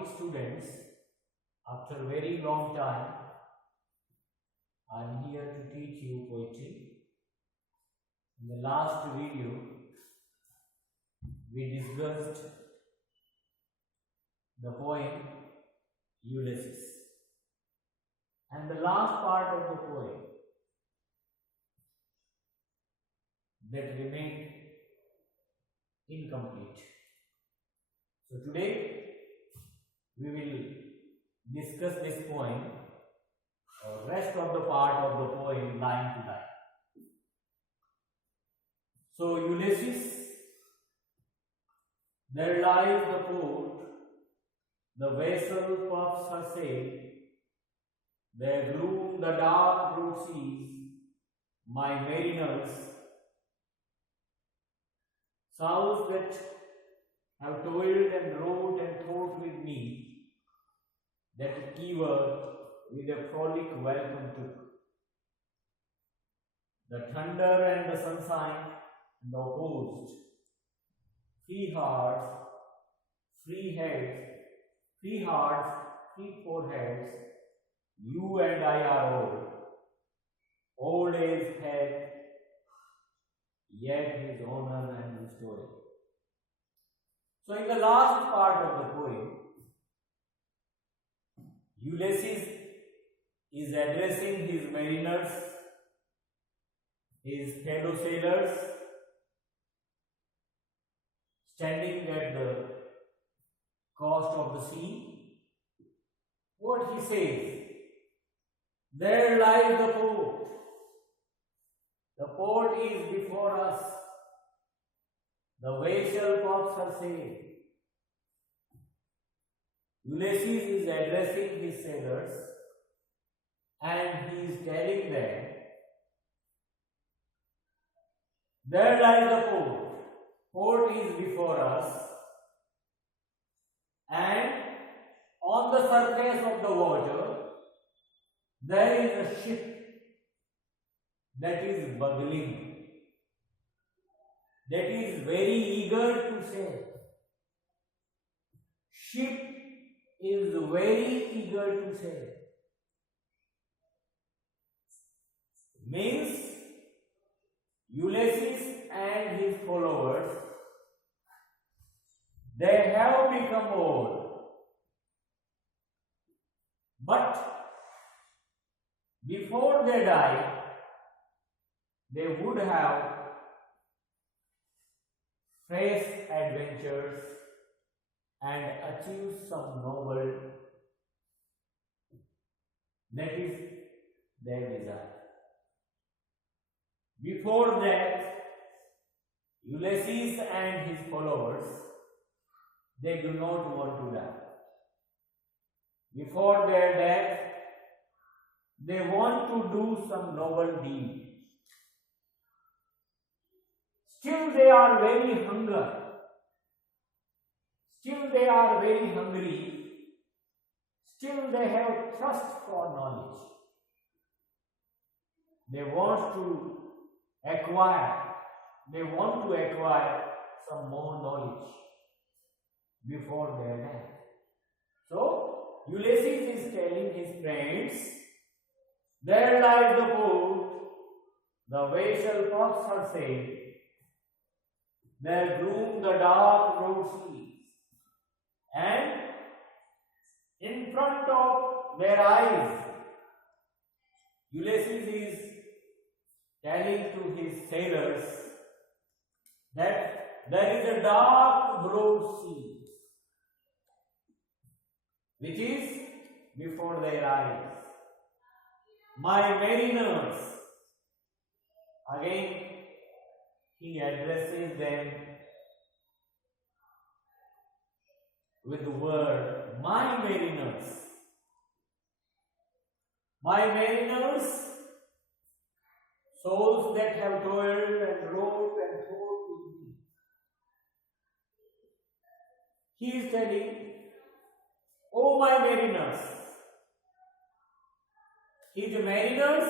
morning, students. After a very long time, I am here to teach you poetry. In the last video, we discussed the poem Ulysses, and the last part of the poem that remained incomplete. So today we will discuss this poem, or rest of the part of the poem line to line. So Ulysses, there lies the port, the vessel puffs her sail, there gloom the dark broad seas, my mariners, souls that have toiled and rowed and thought with me, that ever with a frolic welcome took. The thunder and the sunshine and the opposed, free hearts, free heads, free hearts, free foreheads, you and I are old age hath yet his honor and his story. So in the last part of the poem, Ulysses is addressing his mariners, his fellow sailors, standing at the coast of the sea. What he says, there lies the port. The port is before us. The vessel puffs her sail. Ulysses is addressing his sailors and he is telling them, there lies the port. Port is before us, and on the surface of the water there is a ship that is bubbling, that is very eager to sail. Ship is very eager to sail. Means Ulysses and his followers, they have become old, but before they die, they would have faced adventures and achieved some noble, that is their desire. Before that, Ulysses and his followers, they do not want to die. Before their death, they want to do some noble deed. Still they are very hungry. Still they are very hungry. Still they have thirst for knowledge. They want to acquire some more knowledge before their death. So Ulysses is telling his friends, there lies the port, the vessel puffs her sail, there gloom the dark broad seas, and in front of their eyes, Ulysses is telling to his sailors that there is a dark broad sea which is before their eyes. My mariners, again he addresses them with the word my mariners. My mariners, souls that have toiled and rowed and thought with me. He is telling, oh my mariners, his mariners,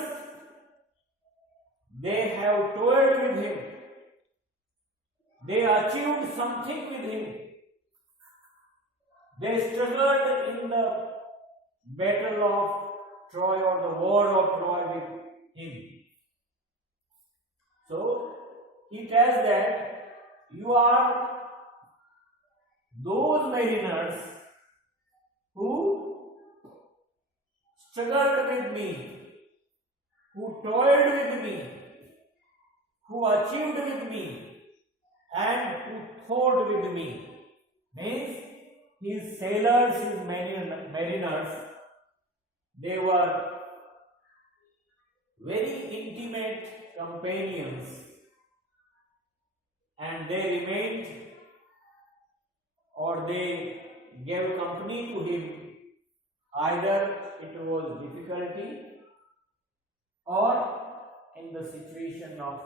they have toiled with him. They achieved something with him. They struggled in the battle of Troy or the war of Troy with him. So he tells that you are those mariners who struggled with me, who toiled with me, who achieved with me, and who fought with me. Means his sailors, his mariners, they were very intimate companions, and they remained, or they gave company to him, either it was difficulty or in the situation of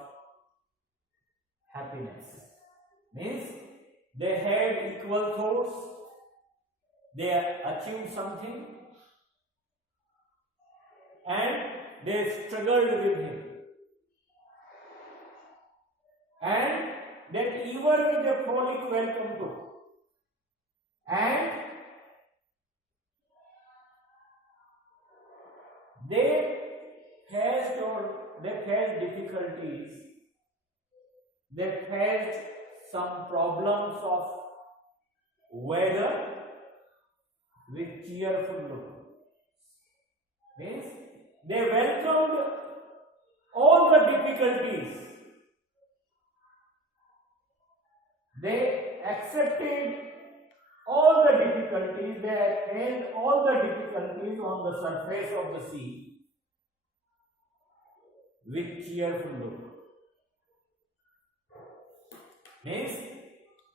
happiness. Means they had equal thoughts, they achieved something, and they struggled with him. And that even with a frolic welcome to. And they faced difficulties, they faced some problems of weather with cheerful look. Means they welcomed all the difficulties, they accepted all the difficulties, they faced all the difficulties on the surface of the sea with cheerful look. Means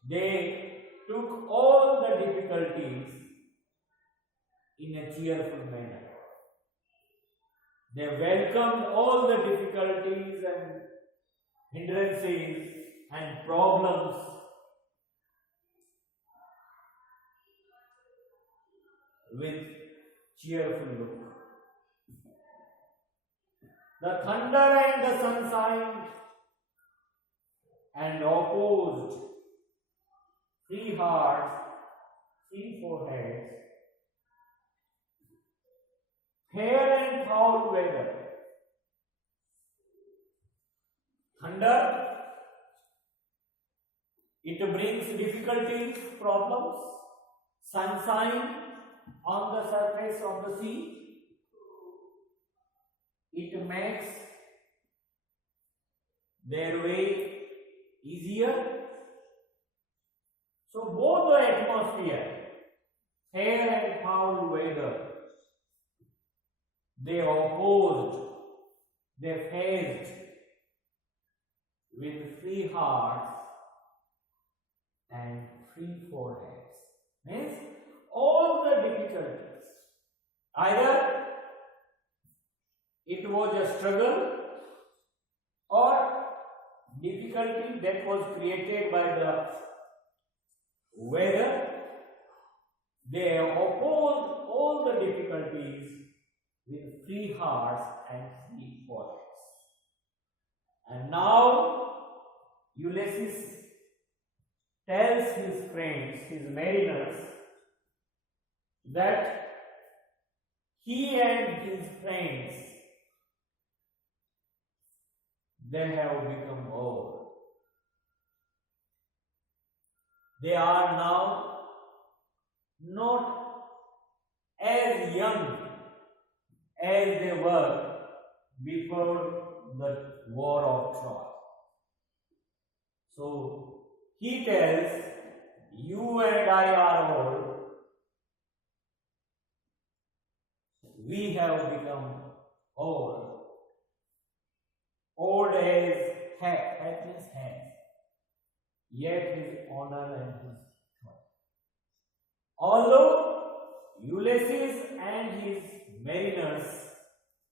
they took all the difficulties in a cheerful manner. They welcomed all the difficulties and hindrances and problems with cheerful look. The thunder and the sunshine and opposed, three hearts, three foreheads, fair and foul weather. Thunder, it brings difficulties, problems. Sunshine on the surface of the sea, it makes their way easier. So both the atmosphere, fair and foul weather, they opposed, they faced with free hearts and free foreheads. Means all the difficulties, either it was a struggle or difficulty that was created by the weather, they opposed all the difficulties with free hearts and free foreheads. And now Ulysses tells his friends, his mariners, that he and his friends, they have become old. They are now not as young as they were before the war of Troy. So he tells, you and I are old. We have become old. Old as hat means hands. Yet his honor and his joy. Although Ulysses and his mariners,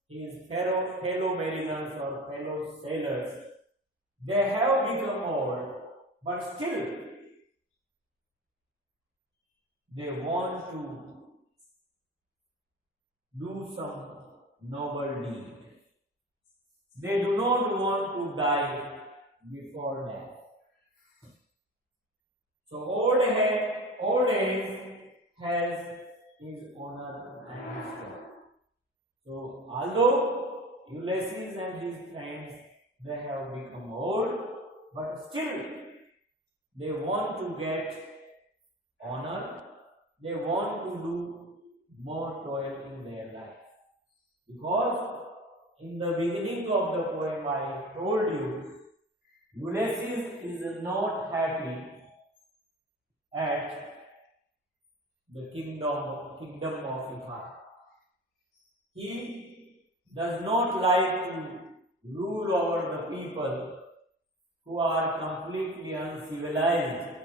his fellow mariners or fellow sailors, they have become old, but still they want to do some noble deed. They do not want to die before death. So old age has his honor and his story. So, although Ulysses and his friends, they have become old, but still they want to get honor, they want to do more toil in their life. Because in the beginning of the poem I told you, Ulysses is not happy at the kingdom of Ithaca. He does not like to rule over the people who are completely uncivilized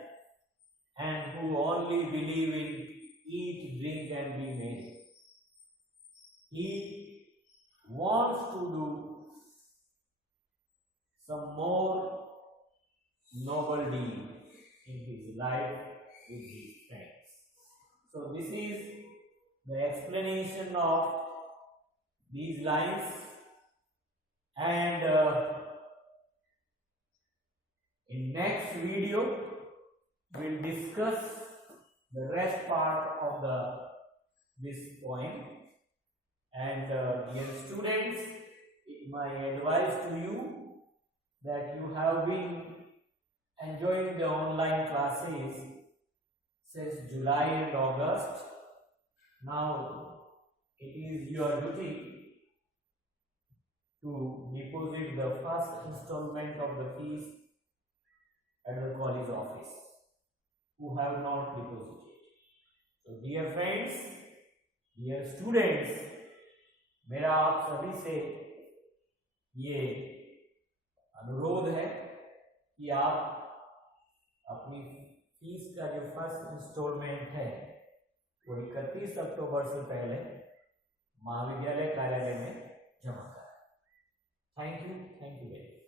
and who only believe in eat, drink and be merry. He wants to do some more noble deed in his life with his friends. So this is the explanation of these lines, and in next video we'll discuss the rest part of this poem. And dear students, my advice to you that you have been enjoying the online classes since July and August. Now it is your duty to deposit the first installment of the fees at the college office who have not deposited. So dear friends, dear students, मेरा आप सभी से ये अनुरोध है कि आप अपनी फीस का जो फर्स्ट इंस्टॉलमेंट है वो 31 अक्टूबर से पहले महाविद्यालय कार्यालय में जमा करें। Thank you very much.